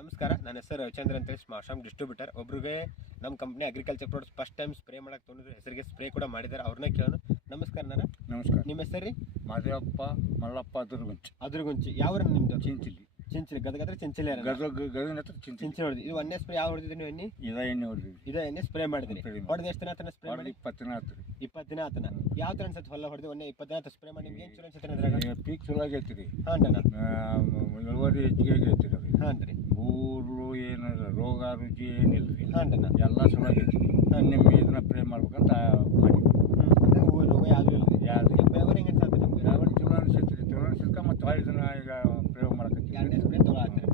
ನಮಸ್ಕಾರ, ನನ್ನ ಹೆಸರು ರವಿಚಂದ್ರ ಅಂತ ಹೇಳಿ ಸ್ಮಾಶಾಮ್ ಡಿಸ್ಟ್ರಿಬ್ಯೂಟರ್. ಒಬ್ರಿಗೆ ನಮ್ಮ company agriculture products first time spray ಮಾಡಕ್ಕೆ ತೊಗೊಂಡ್ರು, ಹೆಸರಿಗೆ ಸ್ಪ್ರೇ ಕೂಡ ಮಾಡಿದ್ದಾರೆ. ಅವ್ರನ್ನೇ ಕೇಳೋಣ. ನಮಸ್ಕಾರ ನಾರ. ನಮಸ್ಕಾರ. ನಿಮ್ಮ ಹೆಸರು ರೀ? ಮಾದೇವಪ್ಪ ಮಲ್ಲಪ್ಪ ಅದ್ರಗುಂಚಿ. ಯಾವ ನಿಮ್ಮದು? ಚಿಂಚಿಲಿ. ಗದಗತ್ರ ಚಿಂಚಲಿ ಗದಗಿನ ಹತ್ರ ಚಿಂಚಲಿ ಹೊಡೆದಿ. ಇದು ಒಂದೇ ಸ್ಪ್ರೇ ಯಾವ ಹೊಡೆದಿದ್ರಿ ನೀವು? ಎಣ್ಣೆ ಎಣ್ಣೆ ಹೊಡೆದಿವಿ. ಇದೇ ಎಣ್ಣೆ ಸ್ಪ್ರೇ ಮಾಡಿದ್ರಿ. ಹೊಡೆದ ಎಷ್ಟು ದಿನ ಆತನ ಸ್ಪ್ರೇ ಮಾಡಿ? 20 ದಿನ ಆತ್ರಿ. 20 ದಿನ ಆತನ. ಯಾವ ಥರ ಅನ್ಸತ್ತೆ ಹೊಲ ಹೊಡೆದು ಒಂದೇ 20 ದಿನ ಸ್ಪ್ರೇ ಮಾಡಿ? ನಿಮ್ಗೆ ಏನು ಚಲೋ ಅನ್ಸತ್ತೆ ಅದ್ರಾಗ? ಪೀಕ್ ಚಲೋ ಆಗೈತಿ ರೀ. ಹಾಂ ಇಳುವರಿ ಹೆಚ್ಚಿಗೆ ಆಗೈತಿ ರೀ. ಹಾಂ ರೀ. ಊರು ಏನಿಲ್ಲ, ರೋಗ ರುಚಿ ಏನಿಲ್ಲ ರೀ. ಹಾಂ ಎಲ್ಲ ಚಲೋ ಆಗೈತಿ. ನಿಮ್ಮ ಇದನ್ನ ಪ್ರೇ ಮಾಡ್ಬೇಕಂತ ಮಾಡಿ. ಅಂದ್ರೆ ಊರು ರೋಗ ಯಾವುದೂ ಇಲ್ಲ ರೀ. ಯಾವ್ದು ಬೆಳವಣಿಗೆ ಹೆಂಗೆ ಅನ್ಸತ್ತೆ ನಿಮ್ಗೆ? ಯಾವ ಚಲೋ ಅನ್ಸೈತಿ ರೀ. ಚಲೋ ಅನ್ಸಿದ್ಕ ಮತ್ತೆ 5 ದಿನ ಈಗ ಪ್ರಯೋಗ ಮಾಡಕತ್ತೀವಿ. ಎರಡನೇ ಸ್ಪ್ರೇ ತೊಗೊಳ ಆಗ್ತೀರಿ.